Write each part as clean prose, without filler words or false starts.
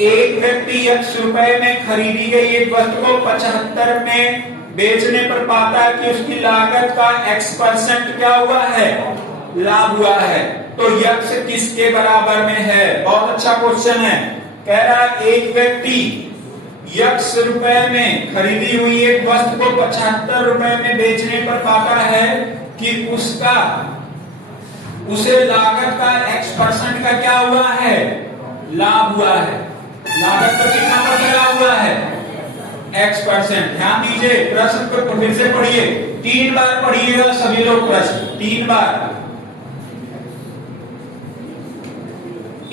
एक व्यक्ति x रुपए में खरीदी गई एक वस्तु को 75 में बेचने पर पाता है कि उसकी लागत का x% क्या हुआ है, लाभ हुआ है। तो x किसके बराबर में है? बहुत अच्छा क्वेश्चन है। कह रहा है एक व्यक्ति x रुपए में खरीदी हुई एक वस्तु को 75 रुपए में बेचने पर पाता है कि उसे लागत का x% का क्या हुआ है, लाभ हुआ है। लागत का कितना परसेंट लाभ हुआ है? x%। ध्यान दीजिए, प्रश्न को फिर से पढ़िए, 3 बार पढ़िएगा सभी लोग प्रश्न 3 बार।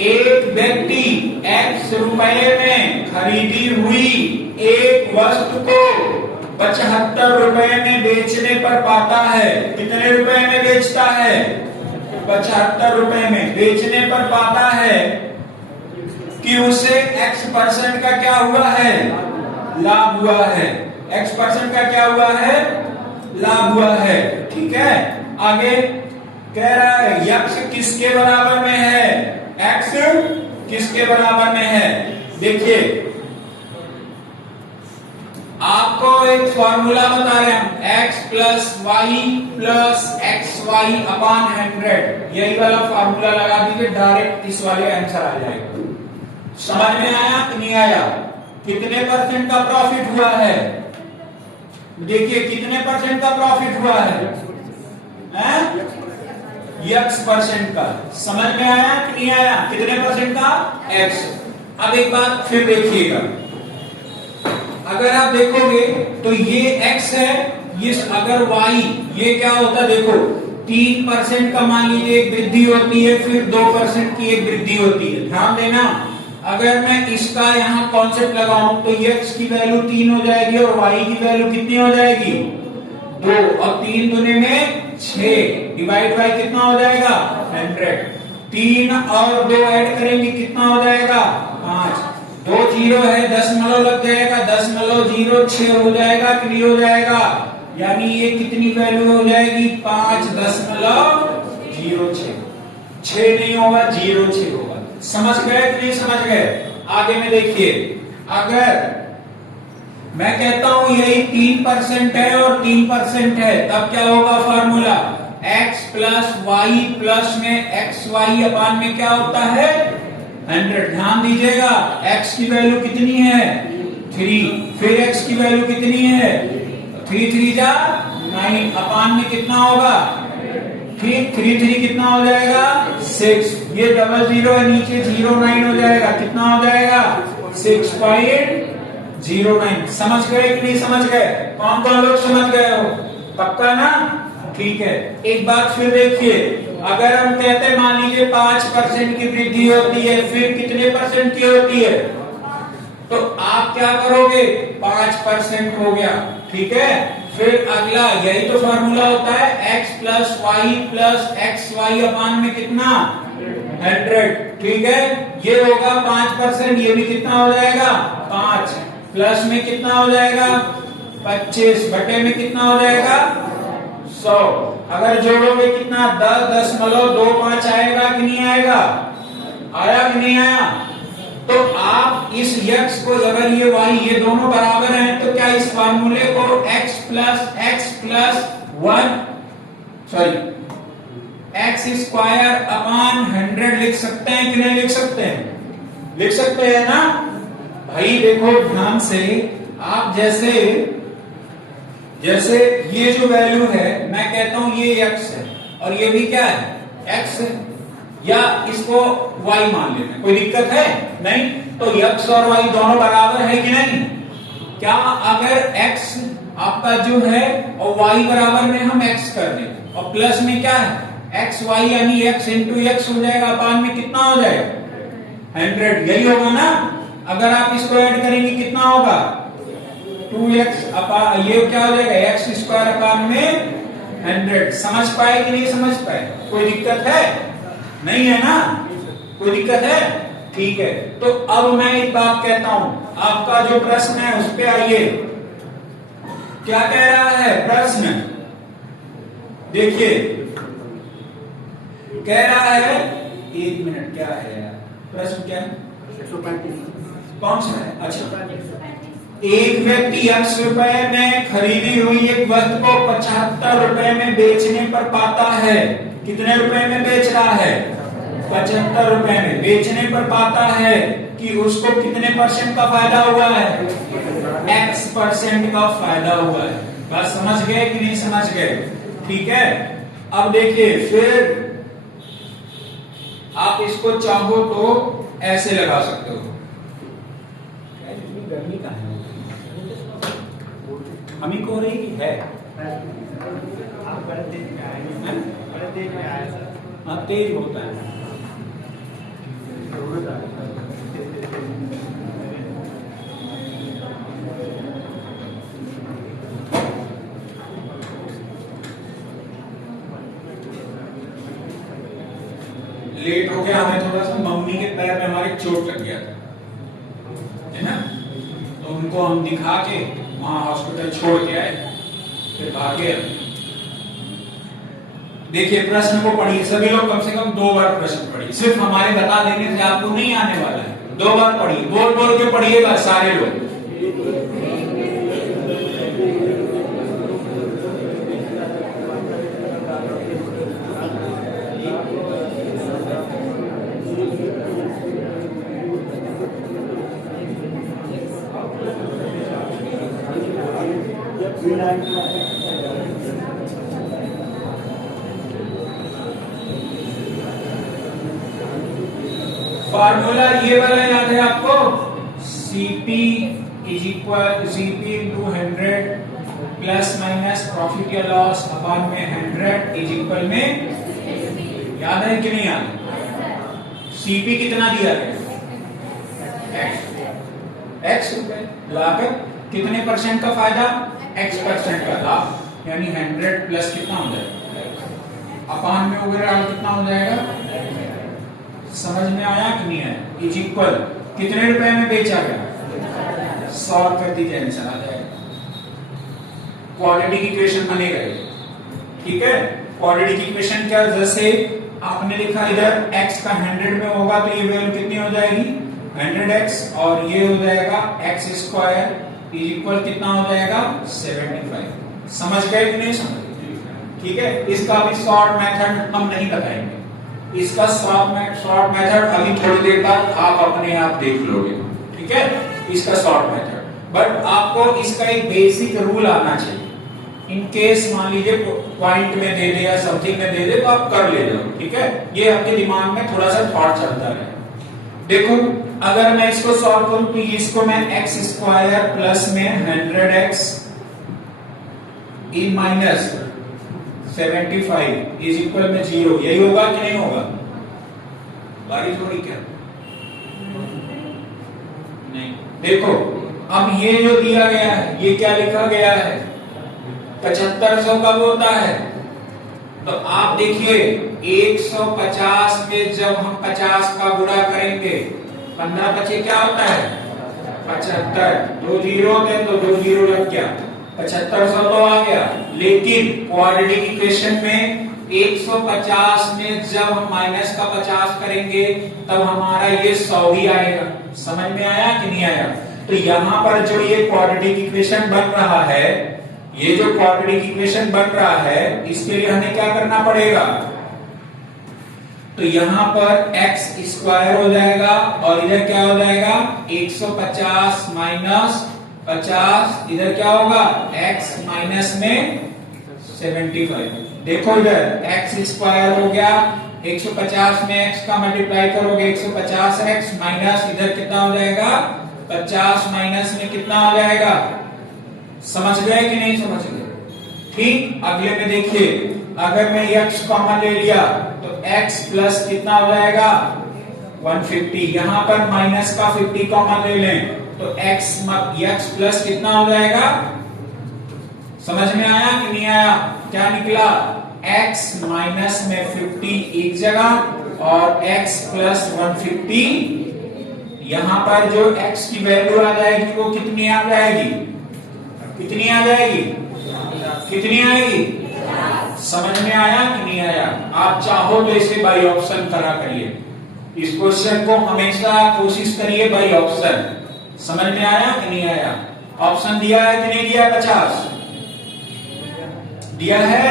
एक व्यक्ति x रुपए में खरीदी हुई एक वस्तु को 75 रुपए में बेचने पर पाता है। कितने रुपए में बेचता है? 75 रुपए में बेचने पर पाता है कि उसे x% का क्या हुआ है, लाभ हुआ है। x% का क्या हुआ है, लाभ हुआ है। ठीक है, आगे कह रहा है x किसके बराबर में है, x किसके बराबर में है। देखिए आपको एक फॉर्मूला बता रहे हैं, x plus y plus x y upon 100। यही वाला फॉर्मूला लगा दीजिए, डायरेक्ट इस वाले आंसर आ जाएगा। समझ में आया कि नहीं आया? कितने % का प्रॉफिट हुआ है? देखिए कितने % का प्रॉफिट हुआ है, x% का। समझ में आया कि नहीं आया? कितने % का? x। अब एक बात फिर देखिएगा, अगर आप देखोगे तो ये x है, ये अगर y, ये क्या होता है देखो, 3% का मान लीजिए एक वृद्धि होती है, फिर 2% की एक वृद्धि होती है। ध्यान देना, अगर मैं इसका यहाँ कॉन्सेप्ट लगाऊं तो x की वैल्यू 3 हो जाएगी और y की वैल्यू कितनी हो जाएगी, 2। और 3 दूने में 6, डिवाइड बाय कितना हो जाएगा, 100। 3 और 2 ऐड करेंगे कितना हो जाएगा, 5। 2 0 है, दशमलव लग जाएगा, 0.06 हो जाएगा कि नहीं हो जाएगा। यानी ये कितनी वैल्यू हो जाएगी, 5.06। 6 नहीं होगा, 0.6 होगा। समझ गए कि नहीं समझ गए? आगे में देखिए, अगर मैं कहता हूं यही 3% है और 3% है, तब क्या होगा formula, x plus y plus में एक्स वाई अपान में क्या होता है, 100। ध्यान दीजिएगा, x की वैल्यू कितनी है, 3, फिर x की वैल्यू कितनी है, 3 3 जा 9, अपान में कितना होगा, ठीक 3 3 कितना हो जाएगा, 6। ये 00 है, नीचे 09 हो जाएगा, कितना हो जाएगा, 6.09। समझ गए कि नहीं समझ गए? कौन कौन लोग समझ गए हो? पक्का ना? ठीक है, एक बात फिर देखिए, अगर हम कहते हैं मान लीजिए 5% की वृद्धि होती है, फिर कितने % की होती है, तो आप क्या करोगे, 5% हो गया। ठीक है, फिर अगला यही तो फॉर्मूला होता है, x plus y plus x y अपान में कितना, 100। ठीक है, ये होगा 5%, ये भी कितना हो जाएगा, 5, प्लस में कितना हो जाएगा, 25, बटे में कितना हो जाएगा, 100। अगर जोड़ोगे कितना, 10.25 आएगा कि नहीं आएगा, आया कि नहीं आया? तो आप इस x को, अगर ये y, ये दोनों बराबर हैं, तो क्या इस फार्मूले को x प्लस 100 लिख सकते हैं कि नहीं लिख सकते हैं? लिख सकते हैं ना भाई। देखो ध्यान से, आप जैसे ये जो वैल्यू है, मैं कहता हूं ये x है और ये भी क्या है, x है, या इसको y मान लेते हैं, कोई दिक्कत है नहीं। तो x और y दोनों बराबर है कि नहीं? क्या अगर x आपका जो है और y बराबर में हम x कर दें और प्लस में क्या है, एक्स वाई, यानी x इंटू एक्स हो जाएगा, अपान में कितना हो जाएगा, 100। यही होगा ना? अगर आप इसको ऐड करेंगे कितना होगा, 2x अपान, ये क्या हो जाएगा, एक्स स्क्वायर अपान में 100। समझ पाए कि नहीं समझ पाए? कोई दिक्कत है? नहीं है ना? कोई दिक्कत है? ठीक है, तो अब मैं एक बात कहता हूं, आपका जो प्रश्न है उस पे आइए। क्या कह रहा है प्रश्न, देखिए कह रहा है एक मिनट, क्या है यार प्रश्न, क्या है? 135। कौन सा है? अच्छा, एक व्यक्ति 80 रुपए में खरीदी हुई एक वस्तु को 75 रुपए में बेचने पर पाता है। कितने रुपए में बेच रहा है? 75 रुपए में बेचने पर पाता है कि उसको कितने % का फायदा हुआ है? X% का फायदा हुआ है। बात समझ गए कि नहीं समझ गए? ठीक है, अब देखिए, फिर आप इसको चाहो तो ऐसे लगा सकते हो। गर्मी कहाँ है? हम ही को रही कि है? आप बड़े तेज में आए, बड़े तेज में आए सर। हाँ, तेज होता है। लेट हो गया हमें थोड़ा सा, मम्मी के पैर में हमारे चोट लग गया था, है ना? तो उनको हम दिखा के वहां हॉस्पिटल छोड़ के आए, फिर भागे। देखिए, प्रश्न को पढ़िए सभी लोग, कम से कम 2 बार प्रश्न पढ़िए। सिर्फ हमारे बता देने से आपको नहीं आने वाला है, 2 बार पढ़िए, बोल बोल के पढ़िएगा सारे लोग। फार्मूला ये वाला याद है आपको? CP is equal CP into 100 plus minus profit या लॉस अपॉन में 100 इज इक्वल में, याद है कि नहीं याद? CP कितना दिया गया? X रुपए लाकर कितने % का फायदा? X% का लाभ, यानी 100 प्लस कितना हो जाएगा? अपॉन में वगैरह कितना हो जाएगा? समझ में आया कि नहीं आया? इज इक्वल कितने रुपए में बेचा गया? 100 कर दीजिए, आंसर आ जाएगा। क्वाड्रेटिक इक्वेशन बनेगा ये, ठीक है? क्वाड्रेटिक इक्वेशन क्या, जैसे आपने लिखा इधर x का 100 में होगा तो ये वैल्यू कितनी हो जाएगी? 100x, और ये हो जाएगा x स्क्वायर इज इक्वल कितना हो जाएगा? 75। समझ गए कि नहीं समझ? ठीक है, इसका भी शॉर्ट मेथड हम नहीं बताएंगे, इसका शॉर्ट मेथड अभी थोड़ी देर बाद आप अपने आप देख लोगे, ठीक है? इसका शॉर्ट मेथड, बट आपको इसका एक बेसिक रूल आना चाहिए। इन केस मान लीजिए पॉइंट में दे दे या समथिंग में दे दे तो आप कर ले जाओ, ठीक है? ये आपके दिमाग में थोड़ा सा थॉट चलता रहे। देखो, अगर मैं इसको सॉल्व करूं तो इसको मैं x स्क्वायर प्लस में 100x in minus 75 is equal में 0, यही होगा कि नहीं होगा? बारिश हो रही क्या? नहीं। देखो, अब ये जो दिया गया है, ये क्या लिखा गया है? 7500 कब होता है? तो आप देखिए, 150 में जब हम 50 का गुणा करेंगे, 15 बचे क्या होता है? 75। 2 जीरो होते तो 2 जीरो लग गया, 7500 तो आ गया। लेकिन क्वाड्रेटिक इक्वेशन में 150 में जब हम माइनस का 50 करेंगे तब हमारा ये 100 ही आएगा। समझ में आया कि नहीं आया? तो यहाँ पर जो ये क्वाड्रेटिक इक्वेशन बन रहा है, ये जो क्वाड्रेटिक इक्वेशन बन रहा है, इसके लिए हमें क्या करना पड़ेगा? तो यहाँ पर x स्क्वायर हो जाएगा और इधर क्या हो जाएगा? 150 माइनस 50, इधर क्या होगा? x माइनस में 75। देखो इधर x स्क्वायर हो गया, 150 में x का मल्टीप्लाई करोगे 150x माइनस इधर कितना हो जाएगा? 50 माइनस में कितना हो जाएगा? समझ गए कि नहीं समझ गए? ठीक, अगले में देखिए, अगर मैं x कॉमन ले लिया तो x प्लस कितना हो जाएगा? 150। यहाँ पर माइनस का 50 कॉमन ले लें तो x प्लस कितना हो जाएगा? समझ में आया कि नहीं आया? क्या निकला? x माइनस में 50 एक जगह और x प्लस 150। यहाँ पर जो x की वैल्यू आ जाएगी वो कितनी आ जाएगी? कितनी आ जाएगी? कितनी आएगी? समझ में आया कि नहीं आया? आप चाहो तो इसे बाई ऑप्शन करा करिए, इस क्वेश्चन को हमेशा कोशिश करिए बाई ऑप्शन। समझ में आया कि नहीं आया? ऑप्शन दिया है कि नहीं दिया? 50 दिया है।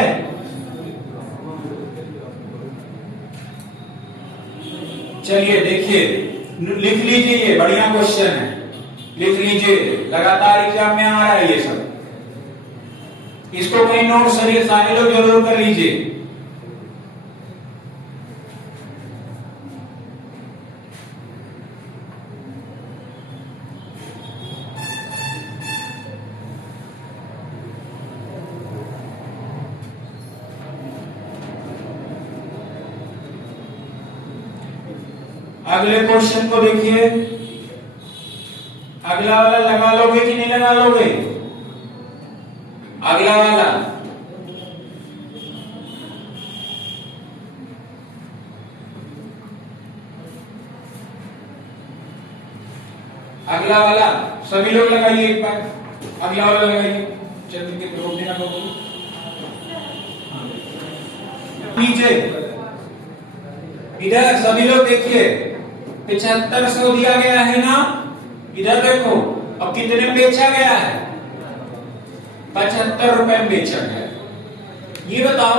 चलिए देखिए, लिख लीजिए, ये बढ़िया क्वेश्चन है, लिख लीजिए, लगातार एग्जाम में आ रहा है ये सब। इसको कहीं नोट सरिए सारे लोग जरूर कर लीजिए। अगले क्वेश्चन को देखिए, अगला वाला लगा लोगे कि नहीं लगा लोगे? अगला वाला अगला वाला सभी लोग लगाइए एक बार, अगला वाला लगाइए। चलिए के रोक देना लोगों को नीचे। इधर सभी लोग देखिए, 7500 दिया गया है ना, इधर देखो, अब कितने में बेचा गया है? 75 रुपए में बेचा गया। ये बताओ,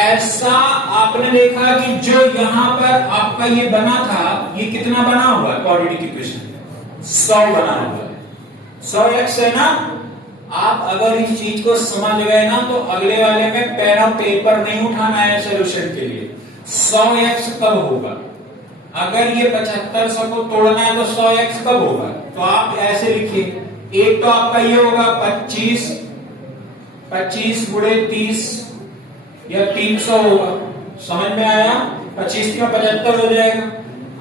ऐसा आपने देखा कि जो यहां पर आपका ये बना था, ये कितना बना हुआ है? क्वाड्रेटिक इक्वेशन 100 बना हुआ है, 100x है ना। आप अगर इस चीज को समझ गए ना, तो अगले वाले में पेन और पेपर नहीं उठाना है सोल्यूशन के लिए। 100x कब होगा? अगर ये 7500 को तोड़ना है तो 100x कब होगा? तो आप ऐसे लिखिए, एक तो आपका ये होगा 25 गुणे 30 या 300 होगा। समझ में आया? 25 का 75 हो जाएगा।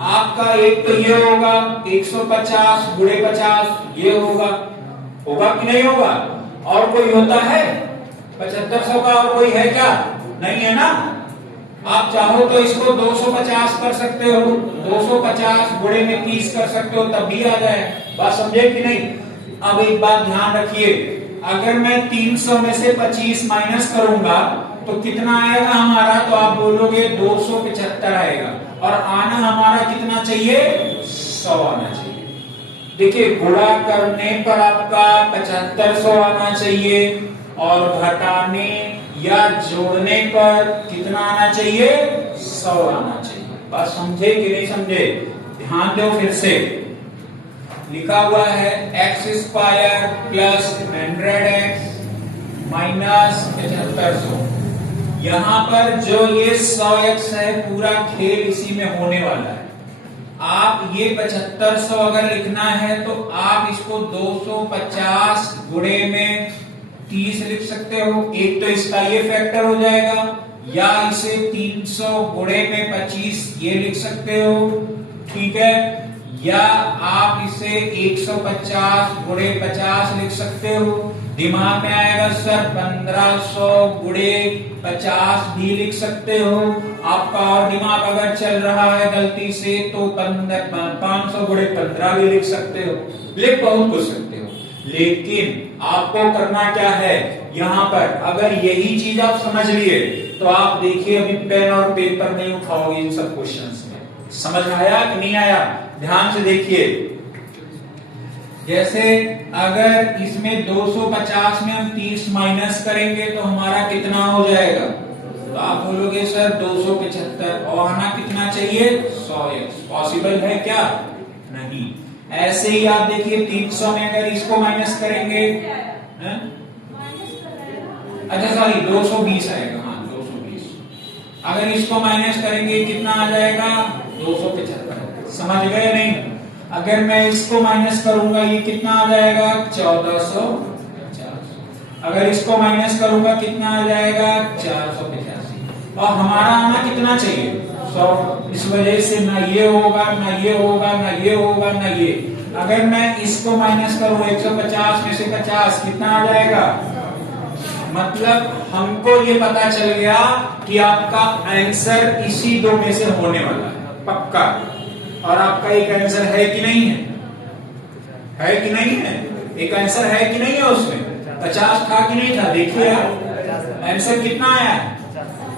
आपका एक तो ये होगा 150 गुणे 50, ये होगा कि नहीं होगा? और कोई होता है 7500 का? और कोई है क्या? नहीं है ना। आप चाहो तो इसको 250 कर सकते हो, 250 गुणे में 30 कर सकते हो, तब भी आ जाए। बात समझे कि नहीं? अब एक बात ध्यान रखिए, अगर मैं 300 में से 25 माइनस करूंगा तो कितना आएगा हमारा? तो आप बोलोगे 275 आएगा, और आना हमारा कितना चाहिए? 100 आना चाहिए। देखिए, गुणा करने पर आपका 7500 आना चाहिए, और घटाने या जोड़ने पर कितना आना चाहिए? 100 आना चाहिए। बात समझे कि नहीं समझे? ध्यान दो, फिर से लिखा हुआ है x² प्लस 100x माइनस 7500। यहां पर जो ये 100x है, पूरा खेल इसी में होने वाला है। आप ये 7500 अगर लिखना है तो आप इसको 250 गुणे में 30 लिख सकते हो। एक तो इसका ये फैक्टर हो जाएगा, या इसे 300 गुणे में 25 ये लिख सकते हो, ठीक है। या आप इसे 150 गुणे 50 लिख सकते हो। दिमाग में आएगा सर 1500 गुणे 50 भी लिख सकते हो। आपका और दिमाग अगर चल रहा है गलती से तो 500 गुणे 15 भी लिख सकते हो, लिख बहुत कुछ सकते हो। लेकिन आपको करना क्या है, यहाँ पर अगर यही चीज आप समझ लिए तो आप देखिए अभी पेन और पेपर नहीं उठाओगे इन सब क्वेश्चंस में। समझ आया कि नहीं आया? ध्यान से देखिए, जैसे अगर इसमें 250 में हम 30 माइनस करेंगे तो हमारा कितना हो जाएगा? तो आप बोलोगे सर 275, और आना कितना चाहिए? 100x। पॉसिबल है क्या? नहीं। ऐसे ही आप देखिए 300 में अगर इसको माइनस करेंगे, अच्छा सॉरी 220 आएगा, हाँ 220। अगर इसको माइनस करेंगे कितना आ जाएगा? 275। समझ गए नहीं? अगर मैं इसको माइनस करूंगा ये कितना आ जाएगा? 1450। अगर इसको माइनस करूंगा कितना आ जाएगा? 485। और हमारा आना कितना चाहिए? 100। इस वजह से ना ये होगा, ना ये होगा, ना ये होगा, ना ये। अगर मैं इसको माइनस करूं 150 में से 50 कितना आ जाएगा? मतलब हमको ये पता चल गया कि आपका आंसर इसी दो में से होने वाला है पक्का। और आपका एक आंसर है कि नहीं है? है कि नहीं है? एक आंसर है कि नहीं है उसमें? 50 था कि नहीं था? देखिए आप आंसर कितना आया?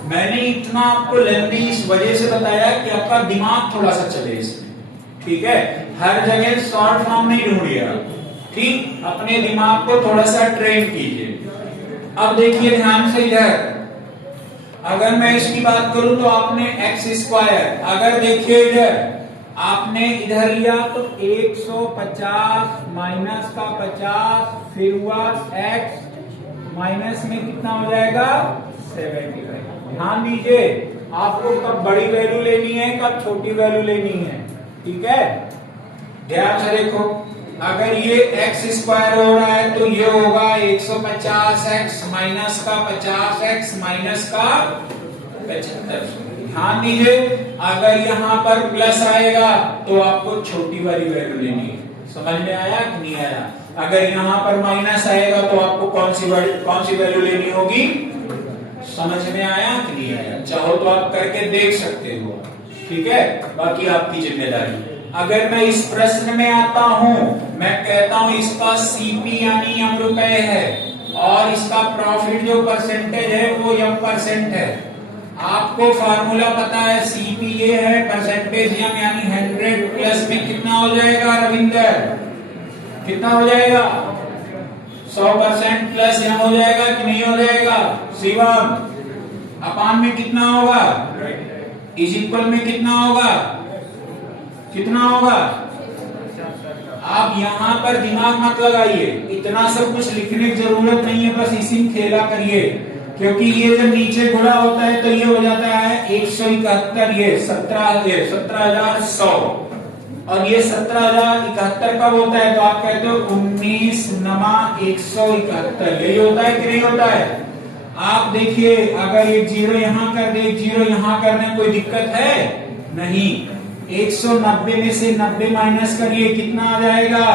मैंने इतना आपको लेंथी इस वजह से बताया कि आपका दिमाग थोड़ा सा चले इसमें, ठीक है? हर जगह शॉर्ट फॉर्म नहीं ढूंढिएगा, ठीक? अपने दिमाग को थोड़ा सा ट्रेन कीजिए। अब देखिए ध्यान से इधर, अगर मैं इसकी बात करूं तो आपने एक्स स्क्वायर, अगर देखिए इधर आपने इधर लिया तो 150 माइनस का 50, फिर हुआ x माइनस में कितना हो जाएगा 75। ध्यान दीजिए, आपको कब बड़ी वैल्यू लेनी है, कब छोटी वैल्यू लेनी है, ठीक है? ध्यान से देखो, अगर ये x स्क्वायर हो रहा है तो ये होगा 150x माइनस का 50x माइनस का 75। ध्यान दीजिए, अगर यहाँ पर प्लस आएगा तो आपको छोटी वाली वैल्यू लेनी है। समझ में आया कि नहीं आया? अगर यहाँ पर माइनस आएगा तो आपको कौन सी वैल्यू लेनी होगी? समझ में आया कि नहीं आया? चाहो तो आप करके देख सकते हो, ठीक है? बाकी आपकी जिम्मेदारी। अगर मैं इस प्रश्न में आता हूं, मैं कहता हूं इसका सीपी यानी m रुपए है और इसका प्रॉफिट जो परसेंटेज है वो m% है। आपको फार्मूला पता है, सीपी ये है परसेंटेज m यानी 100 प्लस में कितना हो जाएगा रविंदर? कितना हो जाएगा? 100% प्लस m हो जाएगा कि नहीं हो जाएगा? शिवम, अपान में कितना होगा? इज इक्वल में कितना होगा? कितना होगा? आप यहाँ पर दिमाग मत लगाइए, इतना सब कुछ लिखने की जरूरत नहीं है, बस इसी में खेला करिए, क्योंकि ये जब नीचे गुणा होता है तो ये हो जाता है 171, ये 17,100 और ये 17,071 कब होता है? तो आप कहते हो 19,171, यही होता है कि नहीं होता है? आप देखिए, अगर एक जीरो यहाँ कर दे, एक जीरो यहाँ करने में कोई दिक्कत है? नहीं। 190 में से 90 माइनस करिए, कितना आ जाएगा?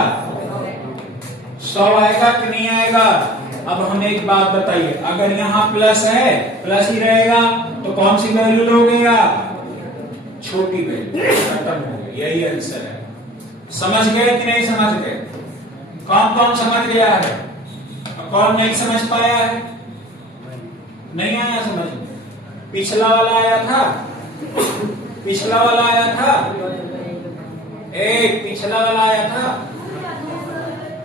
100 आएगा कि नहीं आएगा? अब हमें एक बात बताइए, अगर यहाँ प्लस है, प्लस ही रहेगा तो कौन सी वैल्यू लोगे आप? छोटी वैल्यू। खत्म हो गया, यही आंसर है। समझ गए कि नहीं समझ गए? कौन कौन समझ गया है, कौन नहीं समझ पाया है? नहीं आया समझ? पिछला वाला आया था, पिछला वाला आया था, एक पिछला वाला आया था।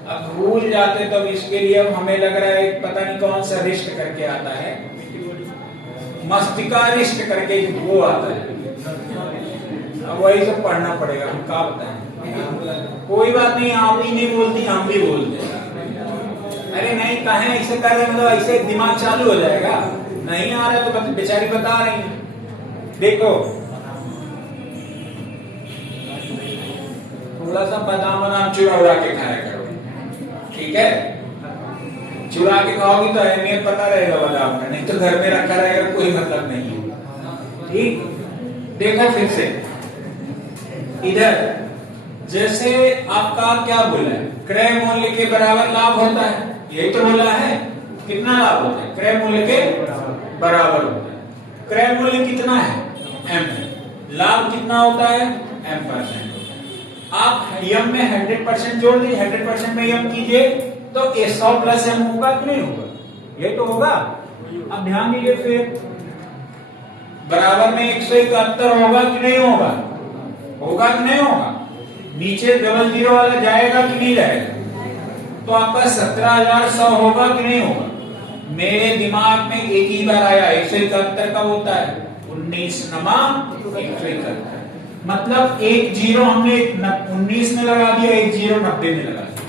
अब भूल जाते तो इसके लिए अब हमें लग रहा है पता नहीं कौन सा रिस्ट करके आता है, मस्तिका रिस्ट करके वो आता है। अब वही सब पढ़ना पड़ेगा, हम क्या बताएं? कोई बात नहीं, आप ही नहीं बोलती, हम भी बोलते हैं। अरे नहीं, कहें ऐसे कर रहे मतलब ऐसे दिमाग चालू हो जाएगा। नहीं आ रहा तो बेचारी बता रही है। देखो थोड़ा सा बादाम चूरा उड़ा के खाया करो, ठीक है? चुरा के खाओगी तो अहमियत पता रहेगा बादाम का, नहीं तो घर में रखा रहेगा कोई मतलब नहीं है, ठीक? देखो फिर से इधर, जैसे आपका क्या बोला है, क्रय मूल्य के बराबर लाभ होता है, यही तो बोला है। कितना लाभ होता है? क्रय मूल्य के बराबर होता है। क्रय मूल्य कितना है? m है। लाभ कितना होता है? m%। आप m में 100% जोड़ दीजिए, 100% में m कीजिए तो 100 प्लस m होगा कि नहीं होगा? ये तो होगा। अब ध्यान दीजिए, फिर बराबर में 171 होगा कि नहीं होगा? होगा कि नहीं होगा? नीचे डबल जीरो वाला जाएगा कि नहीं जाएगा? तो आपका 17,100 होगा कि नहीं होगा? मेरे दिमाग में एक ही बार आया, 171 का होता है 19,171, मतलब एक जीरो हमने 19 में लगा दिया, एक जीरो 90 में लगा दिया।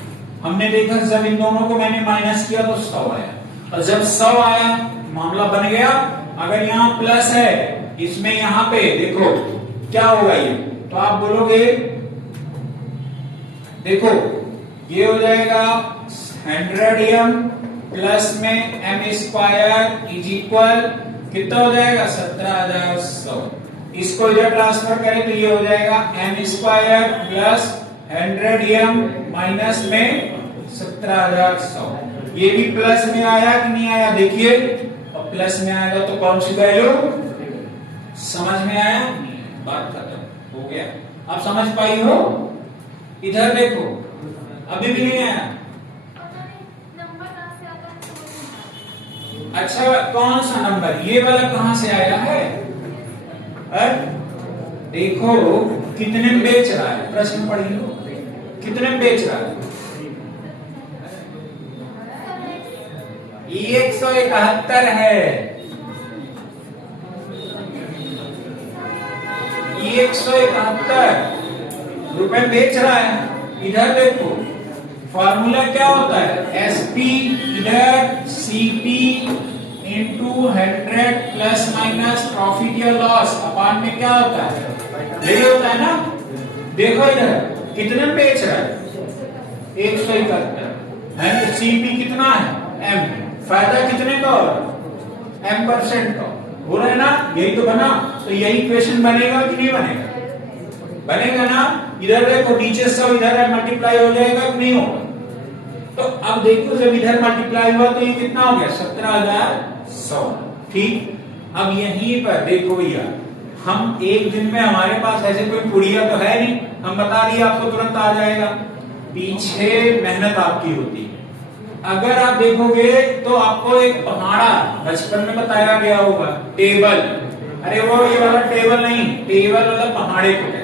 हमने देखा जब इन दोनों को मैंने माइनस किया तो 100 आया, और जब 100 आया मामला बन गया। अगर यहाँ प्लस है, इसमें यहाँ पे देखो क्या होगा ये, तो आप बोलोगे देखो ये हो जाएगा 100m प्लस में m² इज इक्वल कितना हो जाएगा? 17,100। इसको इधर ट्रांसफर करें तो ये हो जाएगा m² प्लस 100m माइनस में 17,100। ये भी प्लस में आया कि नहीं आया? देखिए, और प्लस में आएगा तो कौन सी वैल्यू? समझ में आया? बात खत्म हो गया। आप समझ पाई हो? इधर देखो, अभी भी नहीं आया। अच्छा कौन सा नंबर, ये वाला कहां से आया है? देखो कितने में बेच रहा है, प्रश्न पढ़िए, कितने में बेच रहा है? 171 है, 171 रुपए बेच रहा है। इधर देखो फॉर्मूला क्या होता है, एसपी इधर CP into 100 plus minus profit या लॉस अपान में क्या होता है, यही होता है ना। देखो इधर कितने में बेच रहा है, 171 है। सीपी कितना है, एम, फायदा कितने का होगा, M% का हो रहा है ना, यही तो बना। तो यही क्वेश्चन बनेगा कि नहीं बनेगा, बनेगा ना। इधर देखो नीचे सब इधर मल्टीप्लाई हो जाएगा कि नहीं होगा। तो अब देखो जब इधर मल्टीप्लाई हुआ तो ये कितना हो गया, 17,100। ठीक, अब यहीं पर देखो भैया, हम एक दिन में हमारे पास ऐसे कोई पुड़िया तो है नहीं, हम बता दिए आपको तुरंत आ जाएगा। पीछे मेहनत आपकी होती है। अगर आप देखोगे तो आपको एक पहाड़ा बचपन में बताया गया होगा, टेबल, अरे वो ये वाला टेबल नहीं, टेबल वाला पहाड़े को कहते हैं।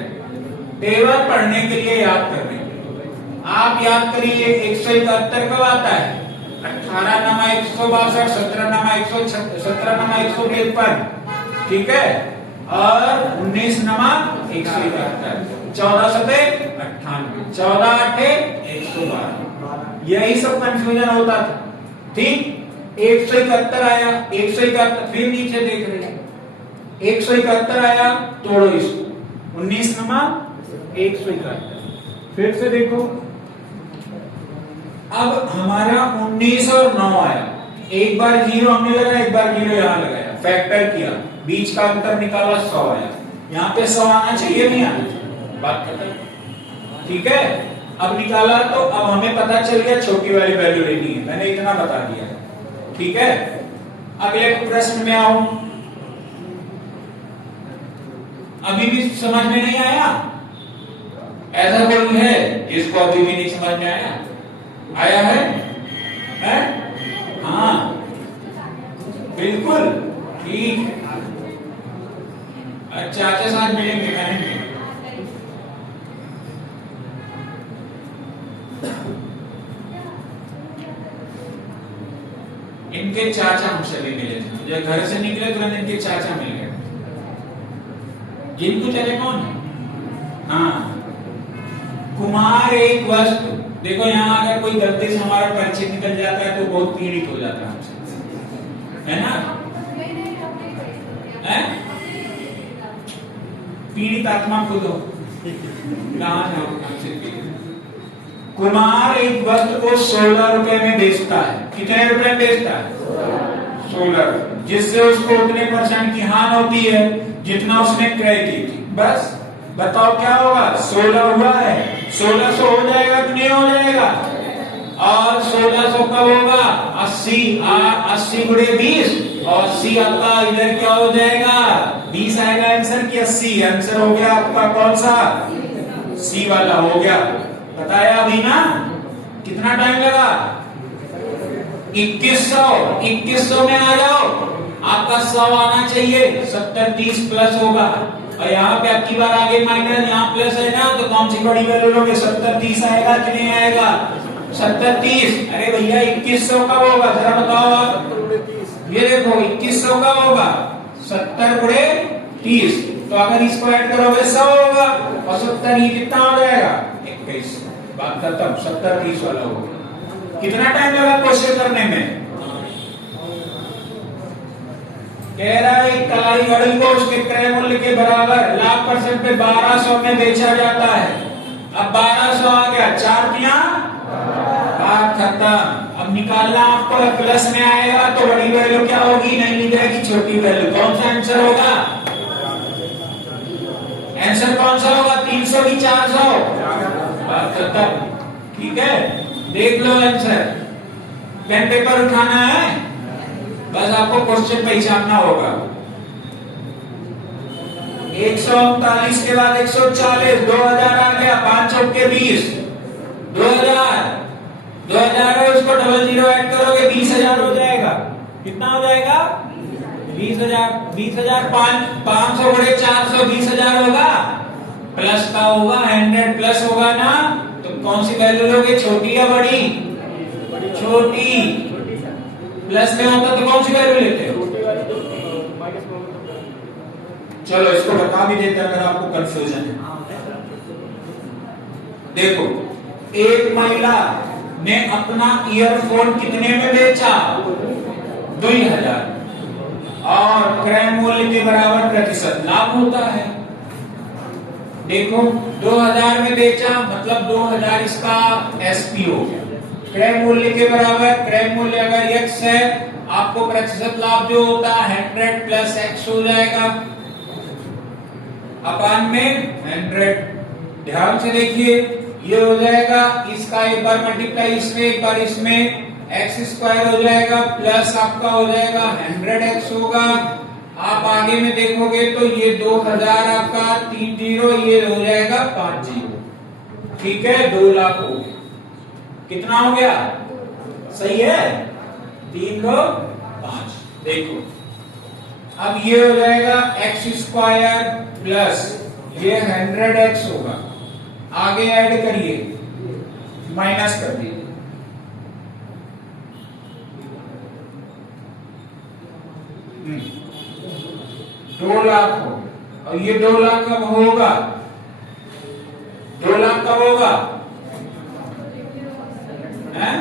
टेबल पढ़ने के लिए याद करने के लिए आप याद करिए 171 कब आता है, 18 नमा 162, 17 नमा 153, ठीक है, और 19 नमा 171, 14 सते 98, 14 8 112, यही सब कंफ्यूजन होता था। ठीक, 171 आया, 171 फिर नीचे देख रहे हैं, 171 आया, तोड़ो इसको, 19 नमा 171, फिर से देखो। अब हमारा 19 और 9 आया, एक बार 0 हमने लगाया, एक बार 0 यहां लगाया, फैक्टर किया, बीच का अंतर निकाला, 100 आया। यहाँ पे 100 आना चाहिए, नहीं आना चाहिए, बात खत्म। ठीक है, अब निकाला तो अब हमें पता चल गया छोटी वाली वैल्यू लेनी है, मैंने इतना बता दिया। ठीक है, अगले प्रश्न में आऊं, अभी भी समझ में नहीं आया? ऐसा कोई है जिसको अभी भी नहीं समझ में आया? आया है? हाँ बिल्कुल ठीक। अच्छा चाचा साथ मिलेंगे, बहन इनके चाचा हमसे भी मिले थे, जब घर से निकले तुरंत इनके चाचा मिल गए। जिनको चले कौन है? हाँ, कुमार एक वस्तु, देखो यहाँ अगर कोई गलती से हमारा परिचय निकल जाता है तो बहुत पीड़ित हो जाता है हमसे, है ना? पीड़ित आत्मा खुद हो, कहाँ जाओ हमसे पीड़ित। कुमार एक वस्तु को 16 रुपए में बेचता है, कितने रुपए में बेचता है? 16, जिससे उसको उतने % की हानि होती है जितना उसने क्रय की थी। बस बताओ क्या होगा, 16 हुआ है, 1600 हो जाएगा कि नहीं हो जाएगा? और 1600 कब होगा? 80 गुणे 20, और 80 आपका इधर क्या हो जाएगा? 20 आएगा आंसर की 80, आंसर हो गया आपका कौन सा? सी वाला हो गया। बताया अभी ना, कितना टाइम लगा? 2100 में आ जाओ, आपका 100 आना चाहिए, 70 30 प्लस होगा, और यहाँ पे आपकी बार आगे माइनस, यहाँ प्लस है ना, तो कौन सी बड़ी वैल्यू लोगे? 70 30 आएगा कि नहीं आएगा? 70 30, अरे भैया 2100 कब होगा जरा बताओ आप। ये देखो 2100 कब होगा? 70 गुणे 30, तो अगर इसको ऐड करोगे 100 होगा, और 70 ये कितना हो जाएगा? 21, बात खत्म, 70 30 वाला होगा। कितना टाइम लगा क्वेश्चन करने में? कह रहा है कलाई घड़ी को उसके क्रय मूल्य के बराबर लाख % पे 1200 में बेचा जाता है। अब 1200 आ गया, 4 दिया, बात खत्म। अब निकालना आपको, प्लस में आएगा तो बड़ी वैल्यू क्या होगी? नहीं लिख जाएगी छोटी वैल्यू। कौन सा आंसर होगा? आंसर कौन सा होगा? 300 की 400, बात खत्म। ठीक है, देख लो आंसर, पेन पेपर उठाना है, बस आपको क्वेश्चन पहचानना होगा। 139 के बाद 140, 2000 आ गया, 5 चौके 20, 2000 है, उसको 00 ऐड करोगे 20,000 हो जाएगा। कितना हो जाएगा 20,000। 20,000 500 बड़े 400 20,000 होगा, प्लस का होगा 100 प्लस होगा ना, तो कौन सी वैल्यू लोगे, छोटी या बड़ी? छोटी। प्लस में होता तो कौन सी वैल्यू लेते हो? चलो इसको बता भी देते अगर आपको कंफ्यूजन है। देखो, एक महिला ने अपना ईयरफोन कितने में बेचा? 2,000 और क्रय मूल्य के बराबर प्रतिशत लाभ होता है। देखो 2000 में बेचा मतलब 2000 इसका एसपी हो गया, क्रय मूल्य के बराबर, क्रय मूल्य अगर x है आपको प्रतिशत लाभ जो होता है 100 प्लस x हो जाएगा अपान में 100। ध्यान से देखिए, ये हो जाएगा इसका एक बार मल्टीप्लाई इसमें, एक बार इसमें, एक्स स्क्वायर हो जाएगा प्लस आपका हो जाएगा 100x होगा। आप आगे में देखोगे तो ये 2000 आपका 3 जीरो, ये हो जाएगा 5 जीरो। ठीक है, 2 लाख हो गया। कितना हो गया? सही है, 3 2 5। देखो अब ये हो जाएगा एक्स स्क्वायर प्लस ये 100x होगा, आगे ऐड करिए, माइनस कर दिए, हम्म 2 लाख हो। और ये 2 लाख कब होगा? 2 लाख कब होगा? हैं?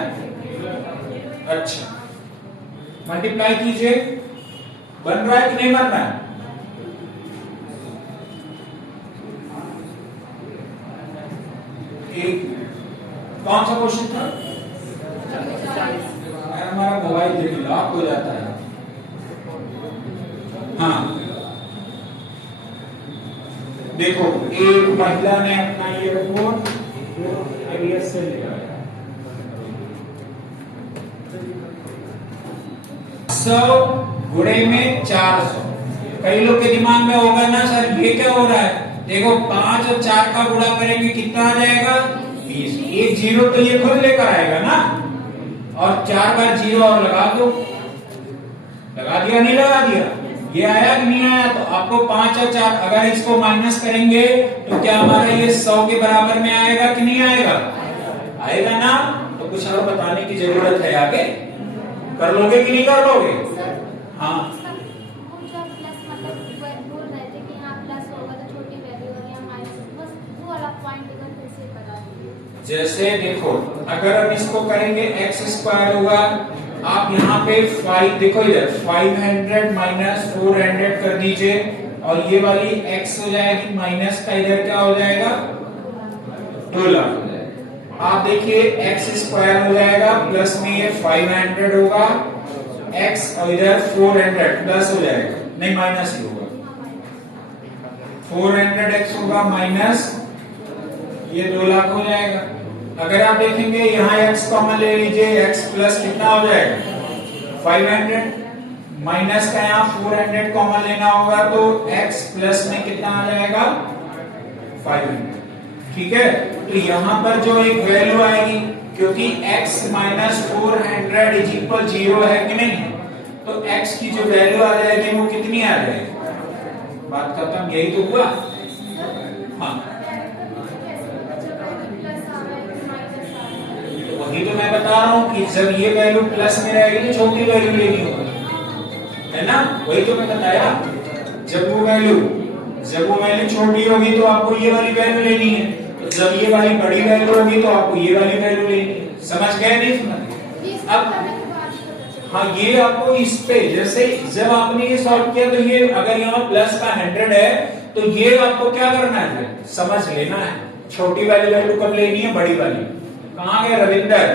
अच्छा, मल्टीप्लाई कीजिए, बन रहा है कि नहीं बन रहा है? कौन सा क्वेश्चन था? हमारा मोबाइल देखिए लॉक हो जाता है। हाँ देखो, एक महिला ने अपना ईयरफोन एरियस से लिया 100 गुणे में 400। कई लोग के दिमाग में होगा ना सर ये क्या हो रहा है? देखो 5 और 4 का गुणा करेंगे कितना आ जाएगा? 20। एक जीरो तो ये खुद लेकर आएगा ना, और 4 बार जीरो और लगा दो। लगा दिया नहीं लगा दिया? ये आया कि नहीं आया? तो आपको 5 और 4 अगर इसको माइनस करेंगे तो क्या हमारा ये 100 के बराबर में आएगा कि नहीं आएगा? आएगा ना। तो कुछ और बताने की जरूरत है आगे? कर लोगे कि नहीं कर लोगे? हाँ जैसे देखो, अगर हम इसको करेंगे एक्स स्क्वायर होगा, आप यहाँ पे 5 देखो इधर 500 माइनस 400 कर दीजिए, और ये वाली x हो जाएगी माइनस का इधर क्या हो जाएगा? 2 लाख हो जाएगा। आप देखिए एक्स स्क्वायर हो जाएगा प्लस में ये 500 होगा, x और इधर 400 प्लस हो जाएगा, नहीं माइनस ही होगा, 400x होगा माइनस ये 2 लाख हो जाएगा। अगर आप देखेंगे यहाँ x कॉमन ले लीजिए, x प्लस कितना हो जाएगा? 500 माइनस का यहाँ 400 कॉमन लेना होगा, तो x प्लस में कितना आ जाएगा? 500। ठीक है, तो यहाँ पर जो एक वैल्यू आएगी, क्योंकि x माइनस 400 इज इक्वल 0 है कि नहीं, तो x की जो वैल्यू आ जाएगी वो कितनी आ जाएगी? बात खत्म, यही तो हुआ। हाँ वही तो मैं बता रहा हूँ कि जब ये वैल्यू प्लस में रहेगी तो छोटी वैल्यू लेनी होगी, है ना? वही तो मैं बताया, जब वो वैल्यू छोटी होगी तो आपको ये वाली वैल्यू लेनी है, तो जब ये वाली बड़ी वैल्यू होगी तो आपको ये वाली वैल्यू लेनी है। समझ गए नहीं समझ? अब हाँ ये आपको इस पे, जैसे जब आपने ये सॉल्व किया तो ये अगर यहाँ प्लस का 100 है तो ये आपको क्या करना है? समझ लेना है, छोटी वाली वैल्यू कब लेनी है? बड़ी वाली। कहां गए रविंदर?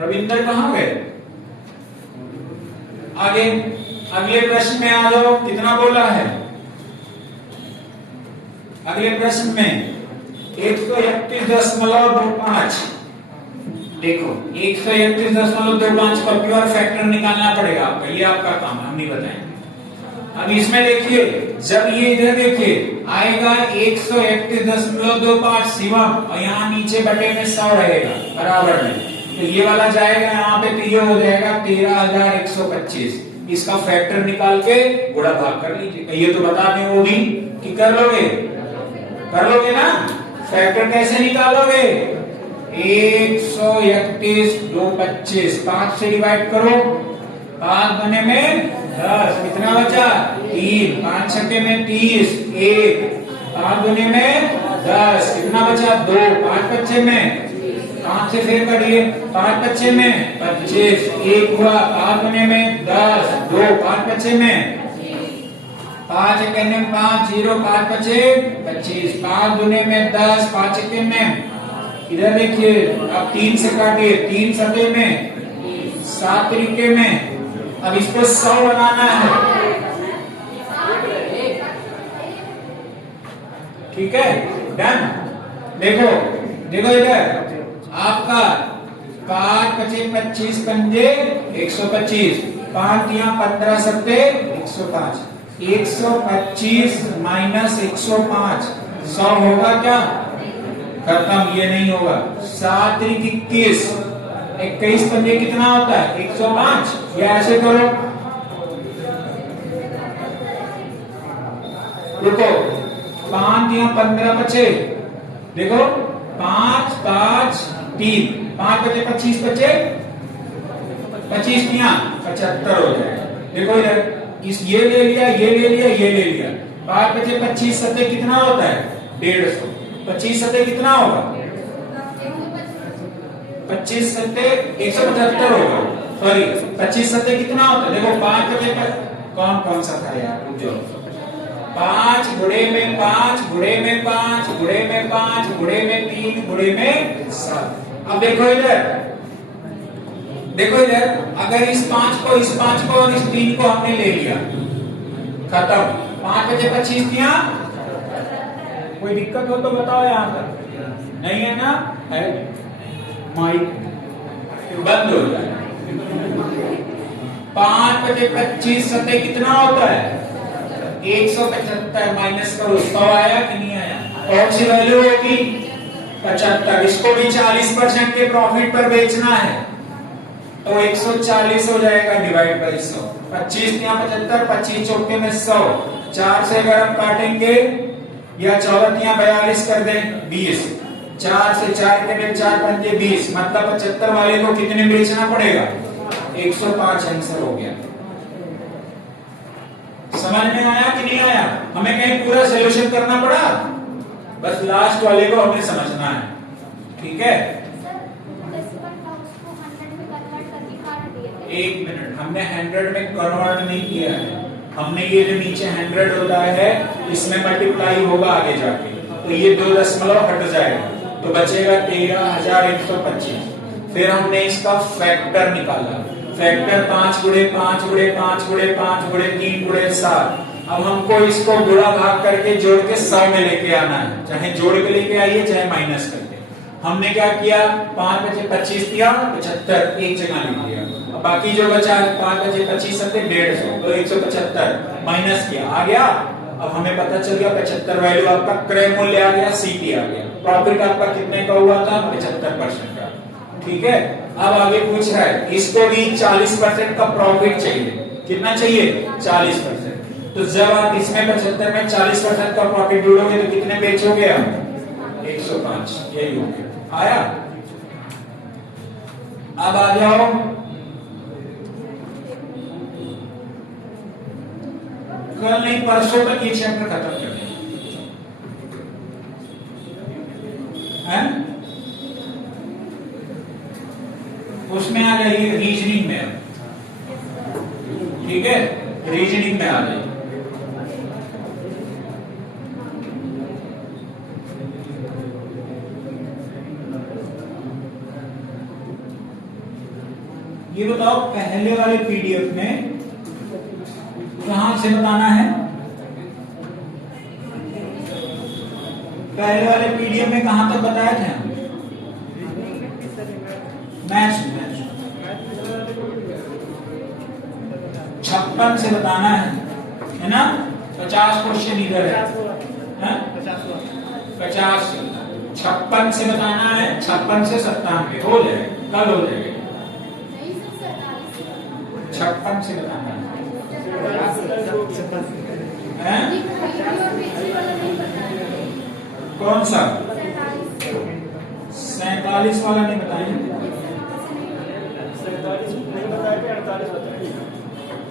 रविंदर कहां गए? आगे अगले प्रश्न में आ जाओ। कितना बोला है अगले प्रश्न में? 131.25। देखो 131.25 का प्योर फैक्टर निकालना पड़ेगा आपका, ये आपका काम है, हम नहीं बताएंगे। अब इसमें देखिए, जब ये इधर देखिए आएगा 131.25 शिवम, और यहाँ नीचे बटे में 100 रहेगा बराबर में, तो ये वाला जाएगा यहाँ पे, तो ये हो जाएगा 13,125। इसका फैक्टर निकाल के गुणा भाग कर लीजिए। ये तो बता दें वो भी कि कर लोगे ना। फैक्टर कैसे निकालोगे? 131 225 5 से डिवाइड करो, 5 दुने में 10, कितना बचा? 3, 5 छक्के में 30, 1, 5 दुने में 10, कितना बचा? 2, 5 बच्चे में 5 से फेर करिए, 5 बच्चे में 25, 1 हुआ, 5 दुने में 10, 2, 5 बच्चे में 5 एक में 5, 0, 5 बचे 25, 5 दुने में 10, 5 एक में, इधर देखिए अब 3 से काटिए, 3 सते में 7 तरीके में। अब इसको 100 बनाना है, ठीक है, डन। देखो इधर आपका 5 बचे 25 पंजे 125, 5 दिया 15 सत्ते 105, 125 माइनस 105 100 होगा क्या? खत्म, ये नहीं होगा। 7 त्रिक 21, 21 पंजे कितना होता है? 105। या ऐसे करो, देखो 5 दिया 15 बचे, देखो 5 5 3, 5 बचे 25 बचे 25 दिया 75 हो जाएगा। देखो इधर इस ये ले लिया, ये ले लिया, ये ले लिया, 5 बचे 25 सत्ते कितना होता है? 150। 25 सत्ते कितना होगा? 25 सत्ते 175 होगा, सॉरी 25 सत्ते कितना होता है? देखो 5 बचे कौन सा था यार, रुक जाओ। 5 गुणे में 5 गुणे में 5 गुणे में 5 गुणे में 3 गुणे में 7। अब देखो इधर अगर इस 5 को और इस 3 को हमने ले लिया, खत्म। 5 बचे 25 दिया, कोई दिक्कत हो तो बताओ, यहाँ पर नहीं है ना? है, माइक बंद हो जाए। 5 बचे 25 सत्ते कितना होता है? 175 माइनस करो, 100 आया कि नहीं आया? कौन सी वैल्यू होगी? 75। इसको भी 40% के प्रॉफिट पर बेचना है तो 140 हो जाएगा डिवाइड बाई 100। 25 या 75, 25 चौके में 100, 4 से अगर हम काटेंगे या 14 या 42 कर दें 20, 4 से 4 के 4 पंजे 20, मतलब 75 वाले को कितने बेचना पड़ेगा? 105 आंसर हो गया। समझ में आया कि नहीं आया? हमें कहीं पूरा सॉल्यूशन करना पड़ा, बस लास्ट वाले को हमें समझना है, ठीक है? एक मिनट, हमने 100 में कन्वर्ट नहीं किया है, हमने ये जो नीचे 100 होता है इसमें मल्टीप्लाई होगा आगे जाके, तो ये 2 दशमलव हट जाएगा तो बचेगा 13,125। फिर हमने इसका फैक्टर निकाला, फैक्टर 5 गुणे 5 गुणे 5 गुणे 5 गुणे 3 गुणे 7। अब हमको इसको गुणा भाग करके जोड़ के 100 में लेके आना है, चाहे जोड़ के लेके आइए चाहे माइनस करके। हमने क्या किया? 5 बचे 25 दिया 75, एक जगह लिख दिया। अब बाकी जो बचा है 5 बचे 25 सत्ते 150, तो 175 माइनस किया, आ गया। अब हमें पता चल गया 75 वैल्यू आपका क्रय मूल्य आ गया, सीपी आ गया। प्रॉफिट आपका कितने का हुआ था? 75% का, ठीक है। अब आगे पूछ रहा है इसको भी 40% का प्रॉफिट चाहिए। कितना चाहिए? 40%। तो जब आप इसमें 75 में 40% का प्रॉफिट जोड़ोगे तो कितने बेचोगे आप? 105। यही हो गया, आया। अब आ जाओ कल नहीं परसों तक ये चैप्टर खत्म कर दें, उसमें आ जाइए रीजनिंग में, ठीक है? रीजनिंग में आ जाइए। ये बताओ पहले वाले पीडीएफ में कहां से बताना है? पहले वाले पीडीएफ में कहां तक बताया था? मैथ्स 56 से बताना है ना? 50 क्वेश्चन इधर है, 50 56 से बताना है, 56 से 97 हो जाएगा। कल हो जाएगा। नहीं सर 47 56 से बताना है। कौन सा 47 वाला नहीं बताएंगे?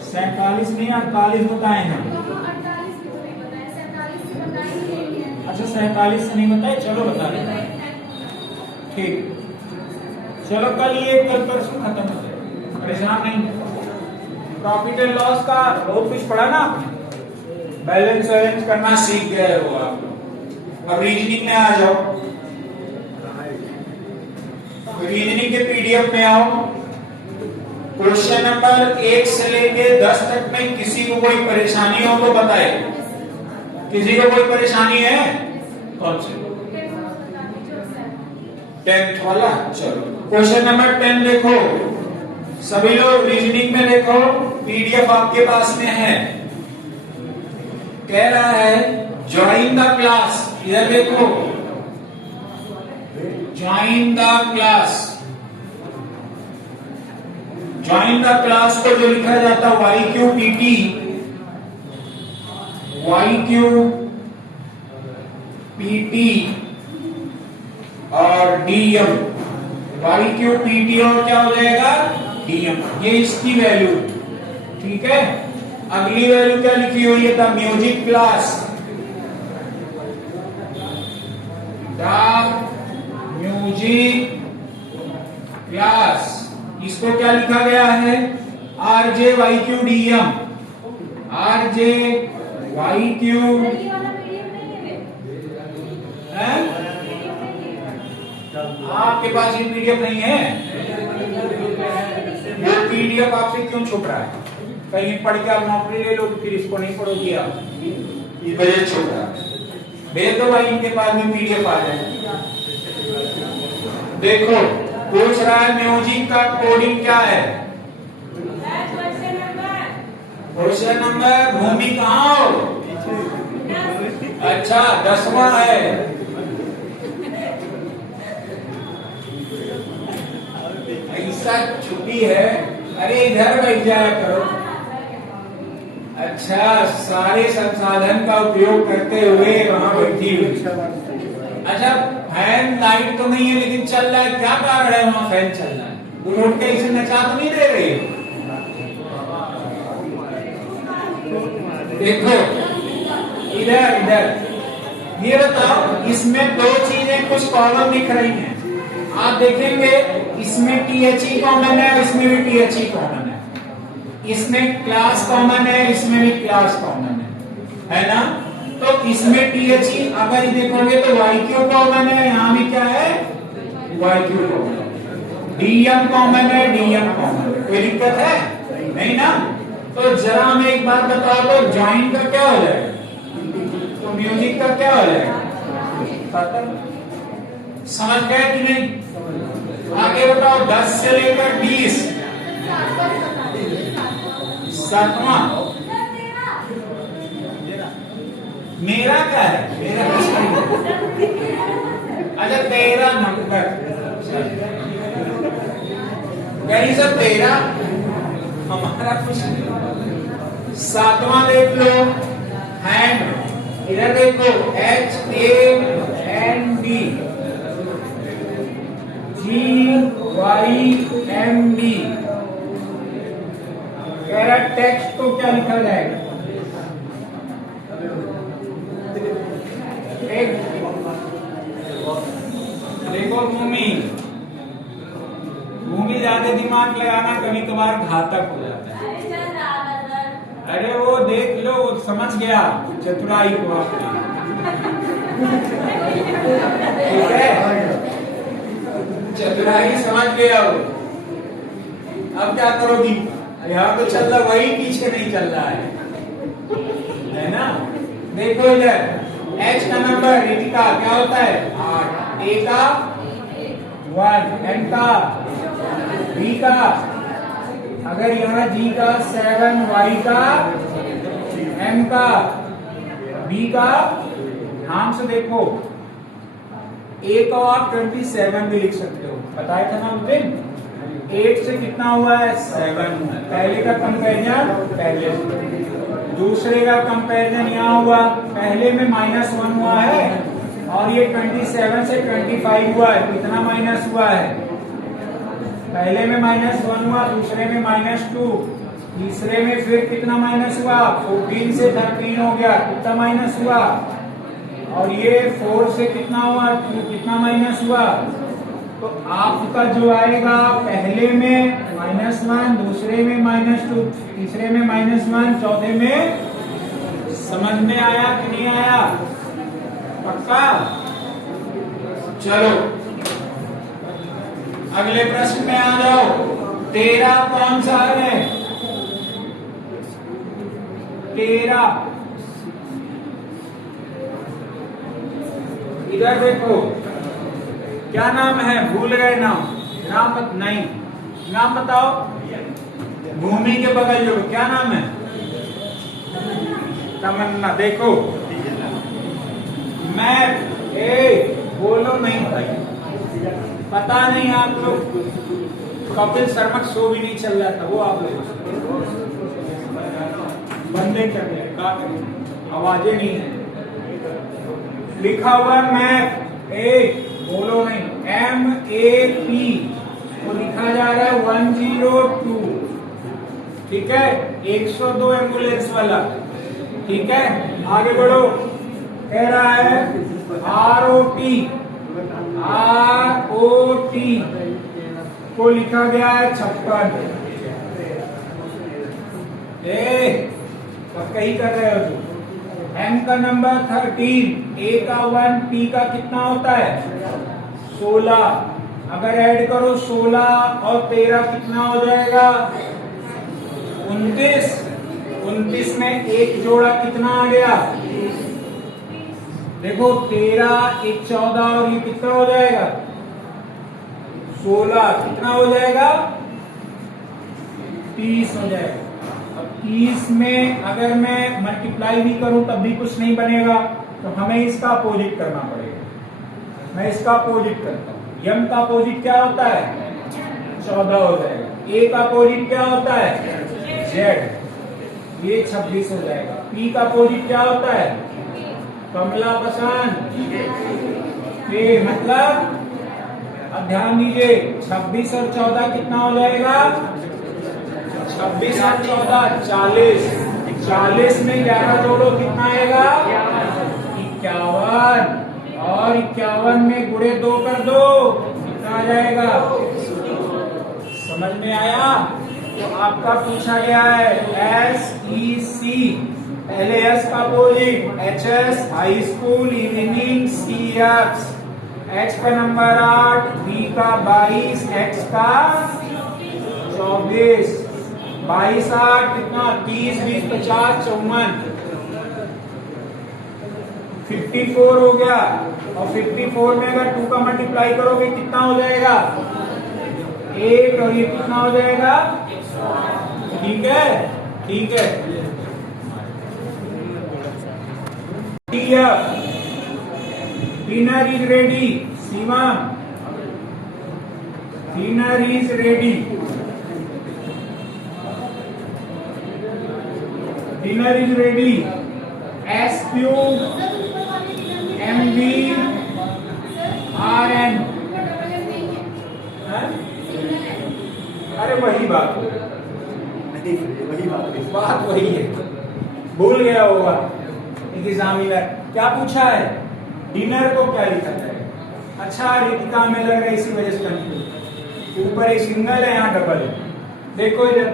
47 नहीं 48 बताए हैं। अच्छा 47 से नहीं बताए, चलो बता दें। ठीक, चलो कल ये कल परसों खत्म हो जाए, परेशान नहीं। प्रॉफिट एंड लॉस का बहुत कुछ पढ़ा ना आपने, बैलेंस वैलेंस करना सीख गए हो आप लोग। अब रीजनिंग में आ जाओ, रीजनिंग के पीडीएफ में आओ। क्वेश्चन नंबर 1 से लेके 10 तक में किसी को कोई परेशानी हो तो बताए। किसी को कोई परेशानी है? कौन सी? 10th वाला। चलो क्वेश्चन नंबर 10 देखो, सभी लोग रीजनिंग में देखो, पीडीएफ आपके पास में है। कह रहा है ज्वाइन द क्लास, इधर देखो, join the class. Join the class को जो लिखा जाता है YQPT, और DM, YQPT और क्या हो जाएगा DM, ये इसकी वैल्यू। ठीक है, अगली वैल्यू क्या लिखी हुई है? The music class, the music class, इसको क्या लिखा गया है? RJYQDM, RJYQ है? आपके पास ये पीडीएफ नहीं है? ये पीडीएफ आपसे क्यों छुप रहा है? कहीं पढ़ के आप नौकरी ले लो, फिर इसको नहीं पढ़ोगी आप, इस वजह से छुप रहा है। भेज दो भाई, इनके पास में पीडीएफ आ जाए। देखो पूछ रहा है म्यूजिक का कोडिंग क्या है? क्वेश्चन नंबर, भूमि कहाँ हो? अच्छा 10वां है। ऐसा छुट्टी है, अरे इधर बैठ जाया करो। अच्छा, सारे संसाधन का उपयोग करते हुए वहां बैठी हुई। अच्छा फैन लाइट तो नहीं है लेकिन चल रहा है, क्या कारण है वहां फैन चल रहा है? वो उठ के इसे नचा तो नहीं दे रही? देखो इधर इधर, ये बताओ इसमें दो चीजें कुछ कॉमन दिख रही हैं। आप देखेंगे इसमें THE कॉमन है, इसमें भी THE कॉमन है, इसमें क्लास कॉमन है, इसमें भी क्लास कॉमन है ना? तो इसमें THE अगर देखोगे तो YQ कॉमन है, यहाँ भी क्या है? YQ common. DM कॉमन है, DM कॉमन है, कोई दिक्कत है? नहीं ना? तो जरा हमें एक बात बताओ, तो ज्वाइन का क्या हो जाएगा? तो म्यूजिक का क्या हो जाएगा? समझ गए कि नहीं? आगे बताओ 10 से लेकर 20, 7वां। मेरा क्या है? मेरा कुछ नहीं। अच्छा 13 नंबर, कहीं से 13, हमारा कुछ नहीं। 7वां देख लो, हैंड, इधर देखो HAND, GYMB। कह रहा टेक्स्ट को क्या लिखा जाएगा? देखो भूमि, भूमि ज्यादा दिमाग लगाना कभी कभार घातक हो जाता है। अरे वो देख लो, वो समझ गया चतुराई को आपने। ठीक है, चतुराई समझ गया वो। अब क्या करोगी? यहाँ तो चल रहा, वही पीछे नहीं चल रहा है ना? देखो इधर H का नंबर, रितिका क्या होता है? 8, A का 1, N का, B का, अगर यहाँ G का 7, Y का, M का, B का, ध्यान से देखो A को आप 27 भी लिख सकते हो, बताया था ना उस दिन। 8 से कितना हुआ है 7, पहले का कंपैरिजन पहले से। दूसरे का कंपैरिजन यहाँ हुआ, पहले में -1 हुआ है और ये 27 से 25 हुआ है, कितना माइनस हुआ है? पहले में -1 हुआ, दूसरे में -2, तीसरे में फिर कितना माइनस हुआ? 14 से 13 हो गया, कितना माइनस हुआ? और ये 4 से कितना हुआ? 2, कितना माइनस हुआ? तो आपका जो आएगा पहले में -1, दूसरे में -2, तीसरे में -1, चौथे में, समझ में आया कि नहीं आया? पक्का? चलो अगले प्रश्न में आ जाओ। 13 कौन सा है? 13 इधर देखो, क्या नाम है? भूल गए नाम? नाम नहीं, नाम बताओ। भूमि के बगल जो क्या नाम है? तमन्ना। देखो मैं बोलो नहीं भाई, पता नहीं आप लोग, कपिल शर्मा शो भी नहीं चल रहा था वो आप लोग बंदे कर रहे, आवाजें नहीं है। लिखा हुआ मैप, बोलो नहीं, MAP वो लिखा जा रहा है 102, ठीक है, 102 एम्बुलेंस वाला, ठीक है। आगे बढ़ो, कह रहा है ROT को लिखा गया है 56। पक्का ही कर रहे हो तुम। M का नंबर 13, A का 1, P का कितना होता है 16। अगर ऐड करो 16 और 13 कितना हो जाएगा 29। 29 में एक जोड़ा कितना आ गया? देखो 13, एक 14 और ये कितना हो जाएगा 16, कितना हो जाएगा 30 हो जाएगा। 30 में अगर मैं मल्टीप्लाई भी करूं तब भी कुछ नहीं बनेगा, तो हमें इसका अपोजिट करना पड़ेगा। मैं इसका अपोजिट करता हूं। M का अपोजिट क्या होता है 14 हो जाएगा। A का अपोजिट क्या होता है Z, ये 26 हो जाएगा। P का अपोजिट क्या होता है कमला पसंद, मतलब अब ध्यान दीजिए 26 और 14 कितना हो जाएगा 26 और 14 40। 40 में 11 जोड़ो कितना आएगा 51, और 51 में गुणे 2 कर दो कितना आ जाएगा। समझ में आया? तो आपका पूछा गया है SEC, पहले S का opposite HS high school evening, CX H का नंबर 8, B का 22, X का 24, 22 8 कितना 30 20 50 54, 54 हो गया। और 54 में अगर 2 का मल्टीप्लाई करोगे कितना हो जाएगा 8, और ये कितना हो जाएगा, ठीक है ठीक है। Dinner is ready, Seema, dinner is ready, dinner is ready, S cube MB RN, अरे वही बात वही है, भूल गया होगा एग्जामिनर। क्या पूछा है डिनर को क्या लिखा जाएगा। अच्छा रितिका में लग रहा है इसी वजह से कंफ्यूज, ऊपर एक सिंगल है यहाँ डबल है। देखो इधर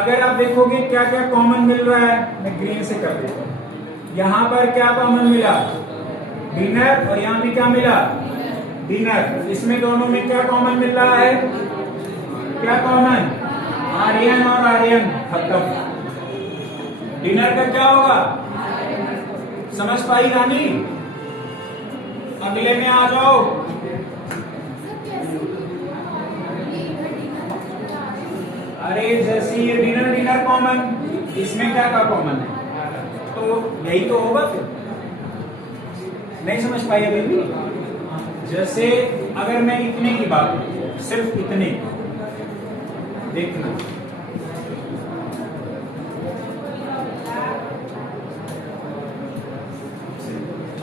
अगर आप देखोगे क्या क्या कॉमन मिल रहा है, मैं ग्रीन से कर देता हूँ। यहाँ पर क्या कॉमन मिला डिनर, और यहाँ भी क्या मिला डिनर। इसमें दोनों में क्या कॉमन मिल रहा है, क्या कॉमन आर्यन और आर्यन खत्म। डिनर का क्या होगा समझ पाई रानी। अगले में आ जाओ, अरे जैसे ये डिनर डिनर कॉमन, इसमें क्या का कॉमन है, तो यही तो होगा। फिर नहीं समझ पाई अभी भी, जैसे अगर मैं इतने की बात करूं, सिर्फ इतने, देखना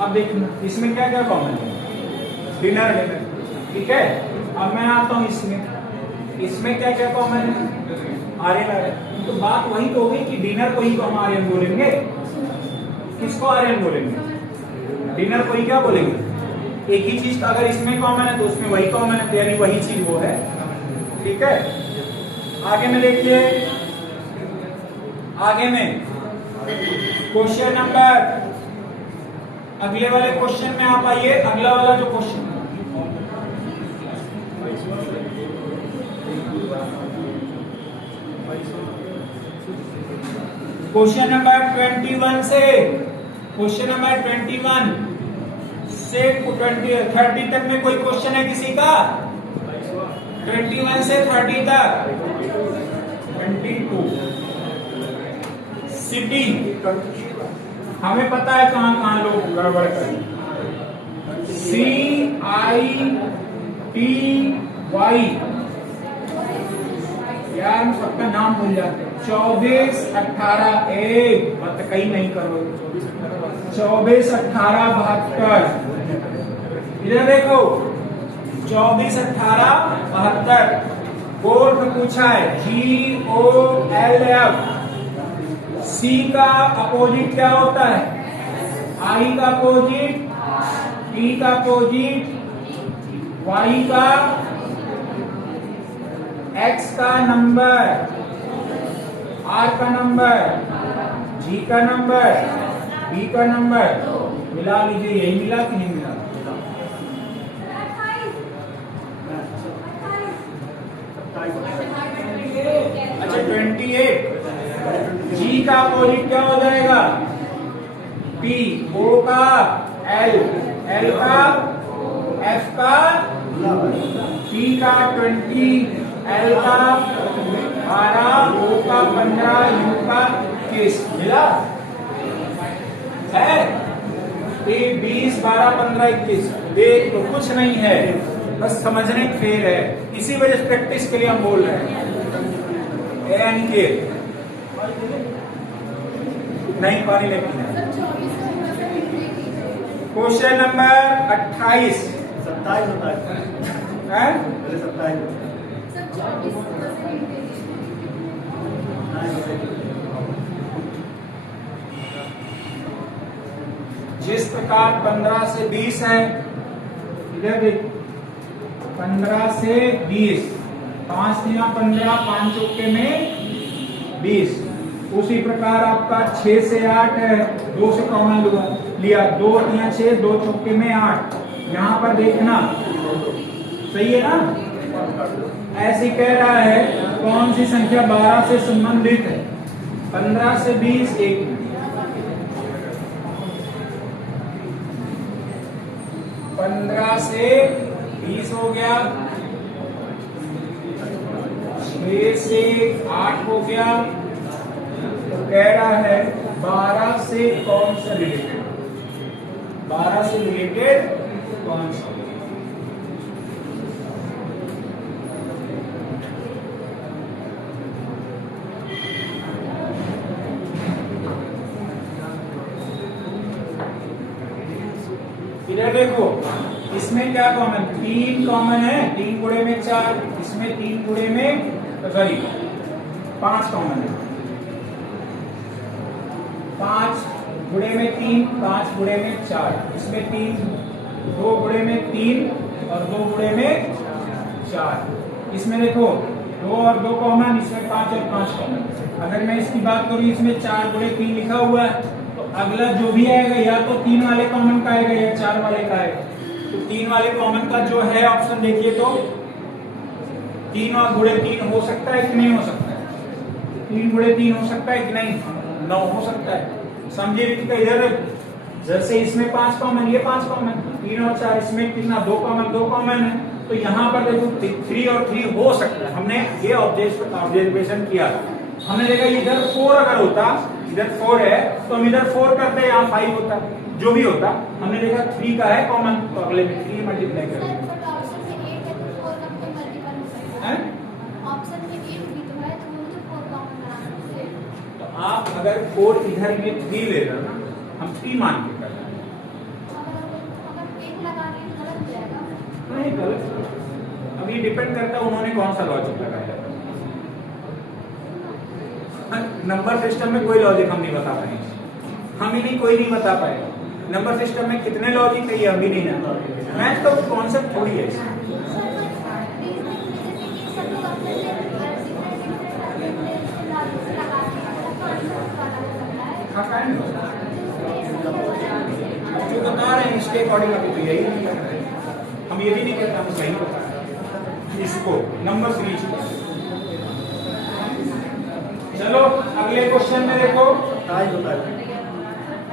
अब देखना इसमें क्या क्या कॉमन है, डिनर डिनर, ठीक है। अब मैं आता हूं इसमें क्या क्या कॉमन है, आर्यन आर्यन। तो बात वही तो होगी कि डिनर को ही तो हम आर्यन बोलेंगे, किसको आर्यन बोलेंगे, डिनर को ही क्या बोलेंगे। एक ही चीज अगर इसमें कॉमन है तो उसमें वही कॉमन है, तो यानी वही चीज वो है, ठीक है। आगे में देखिए, आगे में क्वेश्चन नंबर, अगले वाले क्वेश्चन में आप आइए, अगला वाला जो क्वेश्चन, क्वेश्चन नंबर 21 से, क्वेश्चन नंबर 21 से 30 तक में कोई क्वेश्चन है किसी का, 21 से 30 तक, 22 सिटी, हमें पता है कहां कहां लोग गड़बड़ करें, CITY, यार हम सबका नाम भूल जाते हैं। 24 18 1 मत कहीं नहीं करो, 24 18 72, इधर देखो 24 18 72, बोर्ड में पूछा है GOLF, C का अपोजिट क्या होता है, I का अपोजिट, T का अपोजिट, Y का, X का नंबर, R का नंबर, G का नंबर, B का नंबर, मिला लीजिए, यही मिला कि नहीं मिला। अच्छा 28, G का अपोजिट क्या हो जाएगा, P, O का L, L का F का, P का 20, L का 12, O का 15, U का 21, मिला है, 20 12 15 21, देख तो कुछ नहीं है, बस समझने की फेर है, इसी वजह से प्रैक्टिस के लिए हम बोल रहे हैं। नहीं पानी नहीं पीना। क्वेश्चन नंबर 28, 27 होता है, पहले 27 जिस प्रकार 15 से 20 है, इधर देखो 15 से 20, 5 3 15, 5 चौके में 20, उसी प्रकार आपका 6 से 8 है, 2 से कॉमन लिया, 2 3 6, 2 चौके में 8, यहाँ पर देखना सही है ना, ऐसे कह रहा है कौन सी संख्या 12 से संबंधित है, 15 से 20, 1 15 से 20 हो गया, 6 से 8 हो गया, तो कह रहा है 12 से कौन सा रिलेटेड, 12 से रिलेटेड कौन सा। इधर देखो इसमें क्या कॉमन, 3 कॉमन है, 3 गुणे में 4, इसमें 3 गुणे में सॉरी 5 कॉमन है, 5 गुणे में 3, 5 गुणे में 4, इसमें 3, 2 गुणे में 3 और 2 गुणे में 4, इसमें देखो 2 और 2 कॉमन, इसमें 5 और 5 कॉमन। अगर मैं इसकी बात करूं, इसमें 4 गुणे 3 लिखा हुआ है, तो अगला जो भी आएगा या तो 3 वाले कॉमन का आएगा या 4 वाले का आएगा, तो 3 वाले कॉमन का जो है ऑप्शन देखिए, तो 3 और गुणे 3 हो सकता है कि नहीं हो सकता है, 3 गुणे 3 हो सकता है कि नहीं, 9 हो सकता है, समझिए। इधर जैसे इसमें 5 कॉमन, ये 5 कॉमन, 3 और 4, इसमें कितना 2 कॉमन, 2 कॉमन है, तो यहाँ पर देखो 3 और 3 हो सकता है, हमने ये ऑब्जर्वेशन किया, हमने देखा इधर 4 अगर होता, इधर 4 है तो हम इधर 4 करते, यहाँ 5 होता, जो भी होता, हमने देखा 3 का है कॉमन, तो अगले में 3 मल्टीप्लाई सर करेंगे। बट ऑप्शन में 8 है तो 4 का कोई मल्टीपल हो सकता है। हैं? ऑप्शन में 8 भी तो है तो मुझे 4 कॉमन बना सकते हैं। तो आप अगर 4 इधर में 3 ले लो ना, हम 3 मान के कर रहे हैं। अगर 1 लगा दें तो गलत हो जाएगा। नहीं गलत, अब ये डिपेंड करता है उन्होंने कौन सा लॉजिक लगाया। नंबर सिस्टम में कोई लॉजिक हम नहीं बता पाएंगे, हम ही नहीं, कोई नहीं बता पाएगा। नंबर सिस्टम में कितने लॉजिक है ये हम भी नहीं जानते। मैथ तो कॉन्सेप्ट थोड़ी है। सर रीजनिंग में जैसे कि सब लोग अपने से डिफरेंट लॉजिक से लगाते हैं तो आंसर पता हो सकता है। हाँ काइंड तो ये सही हो जाएगा। जो बता रहे हैं इसके अकॉर्डिंग अभी तो यही नहीं कर रहे हैं। हम ये भी नहीं कहते हम सही बता रहे हैं इसको नंबर सीरीज को। चलो अगले क्वेश्चन में देखो, आज बताइए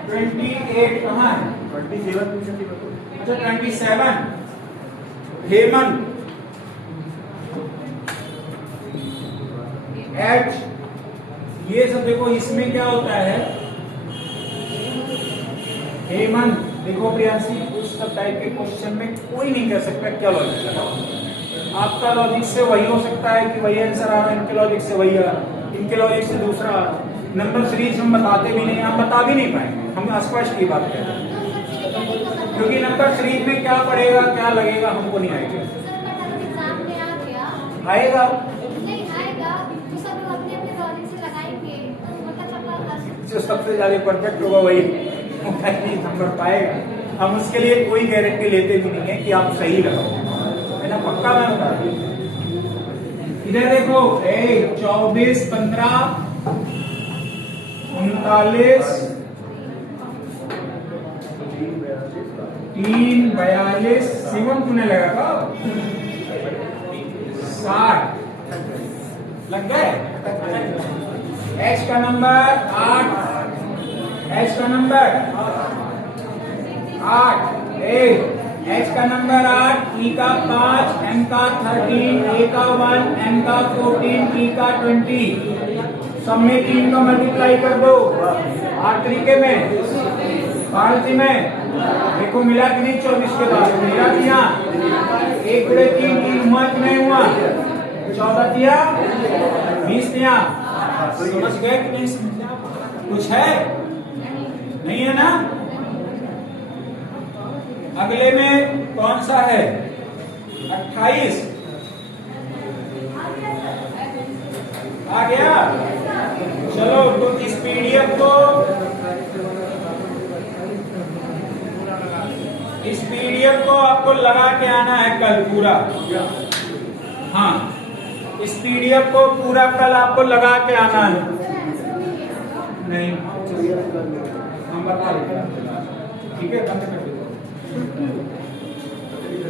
28 कहाँ है? 27 पूछा थी मेरे को। अच्छा 27 हेमंत एच, ये सब देखो इसमें क्या होता है। हेमंत देखो प्रियांशी, उस सब टाइप के क्वेश्चन में कोई नहीं कह सकता क्या लॉजिक लगाओ। आपका लॉजिक से वही हो सकता है कि वही आंसर आ रहा है, इनके लॉजिक से वही आ रहा है, इनके लॉजिक से दूसरा आ रहा है। नंबर सीरीज हम बताते भी नहीं, हम बता भी नहीं पाएंगे, हम स्पष्ट की बात कह रहे हैं। क्योंकि नंबर सीरीज में क्या पड़ेगा क्या लगेगा हमको नहीं आएगा। सर बट अगर एग्जाम में आ गया आएगा नहीं आएगा तो सब लोग अपने अपने लॉजिक से लगाएंगे तो पता चला जो सबसे ज्यादा परफेक्ट होगा वही नंबर पाएगा। हम उसके लिए कोई गारंटी लेते भी नहीं है कि आप सही लगाओ, है ना, पक्का मैं बता रहा हूं। इधर देखो 24 15 39 3 42 7 तूने लगा था 60 लग गए। एच का नंबर 8, एच का नंबर 8 एच का नंबर 8, ई का 5, एम का 13, ए का 1, एम का 14, ई का 20। सब में 3 का मल्टीप्लाई कर दो 8 तरीके में, 5 में देखो मिला कि नहीं 24 के बाद मिला दिया 1 गुणे 3 हुआ कि नहीं हुआ, 14 दिया 20 दिया। समझ गए कि नहीं? कुछ है नहीं है ना? अगले में कौन सा है? 28 आ गया। चलो तो इस पीडीएफ को आपको लगा के आना है कल पूरा। हाँ इस पीडीएफ को पूरा कल आपको लगा के आना है। नहीं हम बता देते हैं, ठीक है, बंद कर दो।